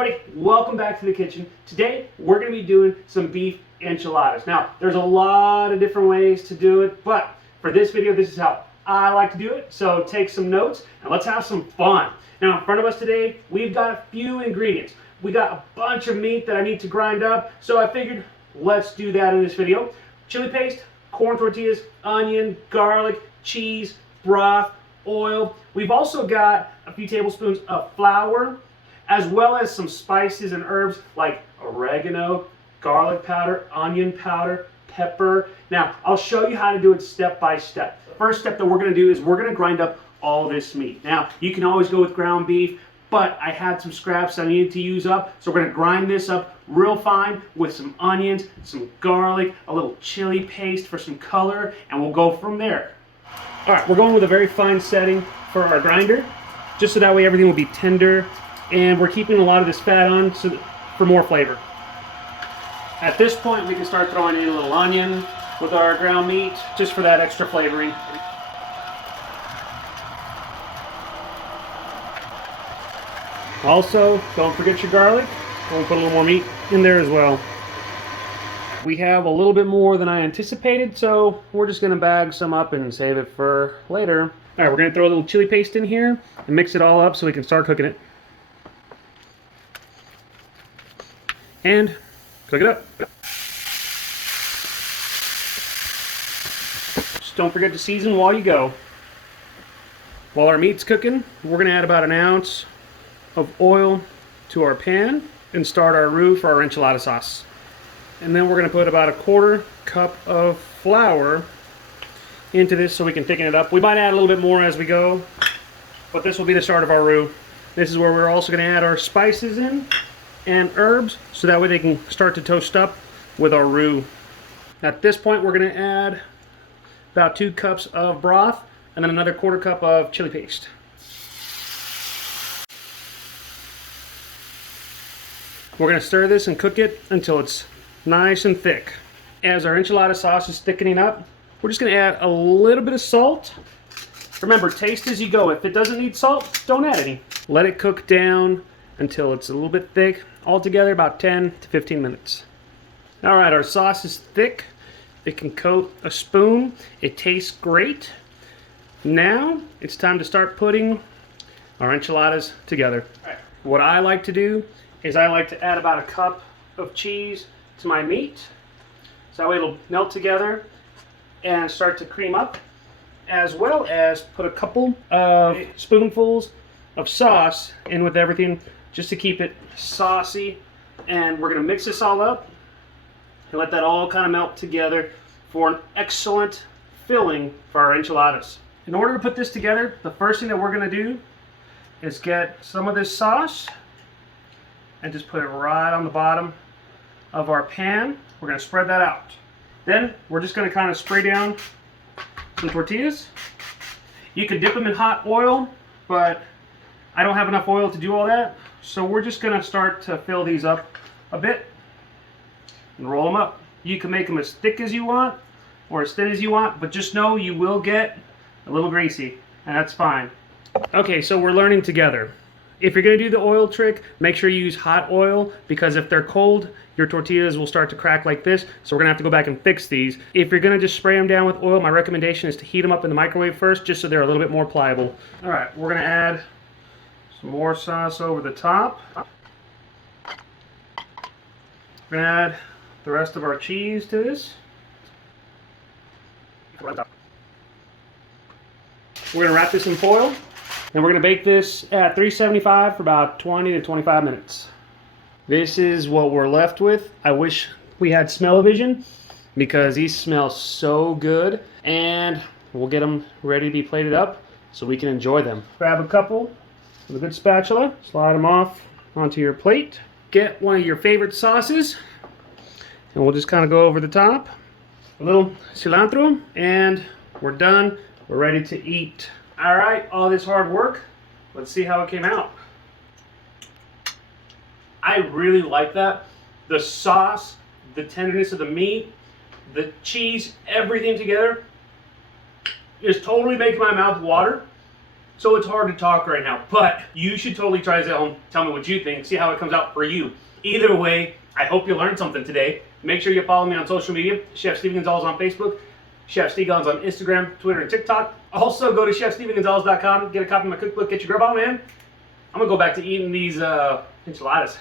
everybody, welcome back to the kitchen. Today we're going to be doing some beef enchiladas. Now there's a lot of different ways to do it, but for this video this is how I like to do it. So take some notes and let's have some fun. Now in front of us today we've got a few ingredients. We got a bunch of meat that I need to grind up, so I figured let's do that in this video. Chili paste, corn tortillas, onion, garlic, cheese, broth, oil. We've also got a few tablespoons of flour, as well as some spices and herbs like oregano, garlic powder, onion powder, pepper. Now, I'll show you how to do it step by step. The first step that we're going to do is we're going to grind up all this meat. Now, you can always go with ground beef, but I had some scraps I needed to use up, so we're going to grind this up real fine with some onions, some garlic, a little chili paste for some color, and we'll go from there. All right, we're going with a very fine setting for our grinder, just so that way everything will be tender, and we're keeping a lot of this fat on for more flavor. At this point, we can start throwing in a little onion with our ground meat, just for that extra flavoring. Also, don't forget your garlic. We'll put a little more meat in there as well. We have a little bit more than I anticipated, so we're just going to bag some up and save it for later. All right, we're going to throw a little chili paste in here and mix it all up so we can start cooking it. And cook it up. Just don't forget to season while you go. While our meat's cooking, we're going to add about an ounce of oil to our pan and start our roux for our enchilada sauce. And then we're going to put about a 1/4 cup of flour into this so we can thicken it up. We might add a little bit more as we go, but this will be the start of our roux. This is where we're also going to add our spices in and herbs, so that way they can start to toast up with our roux. At this point we're going to add about 2 cups of broth and then another 1/4 cup of chili paste. We're going to stir this and cook it until it's nice and thick. As our enchilada sauce is thickening up, we're just going to add a little bit of salt. Remember, taste as you go. If it doesn't need salt, don't add any. Let it cook down until it's a little bit thick. Altogether about 10 to 15 minutes. Alright, our sauce is thick. It can coat a spoon. It tastes great. Now it's time to start putting our enchiladas together. Right. What I like to do is I like to add about a cup of cheese to my meat, so that way it'll melt together and start to cream up, as well as put a couple of spoonfuls of sauce in with everything just to keep it saucy. And we're going to mix this all up and let that all kind of melt together for an excellent filling for our enchiladas. In order to put this together, the first thing that we're going to do is get some of this sauce and just put it right on the bottom of our pan. We're going to spread that out. Then we're just going to kind of spray down some tortillas. You can dip them in hot oil, but I don't have enough oil to do all that, so we're just going to start to fill these up a bit and roll them up. You can make them as thick as you want or as thin as you want, but just know you will get a little greasy, and that's fine. Okay, so we're learning together. If you're going to do the oil trick, make sure you use hot oil, because if they're cold, your tortillas will start to crack like this, so we're going to have to go back and fix these. If you're going to just spray them down with oil, my recommendation is to heat them up in the microwave first, just so they're a little bit more pliable. Alright, we're going to add some more sauce over the top. We're going to add the rest of our cheese to this. We're going to wrap this in foil. And we're going to bake this at 375 for about 20 to 25 minutes. This is what we're left with. I wish we had smell-o-vision, because these smell so good. And we'll get them ready to be plated up so we can enjoy them. Grab a couple with a good spatula, slide them off onto your plate. Get one of your favorite sauces, and we'll just kind of go over the top. A little cilantro, and we're done. We're ready to eat. Alright, all this hard work, let's see how it came out. I really like that. The sauce, the tenderness of the meat, the cheese, everything together is totally making my mouth water. so it's hard to talk right now. But you should totally try this at home. Tell me what you think. See how it comes out for you. Either way, I hope you learned something today. Make sure you follow me on social media. Chef Steven Gonzalez on Facebook. Chef Steve Gonzalez on Instagram, Twitter, and TikTok. Also, go to chefstevengonzalez.com. Get a copy of my cookbook. Get your grub on, man. I'm going to go back to eating these enchiladas.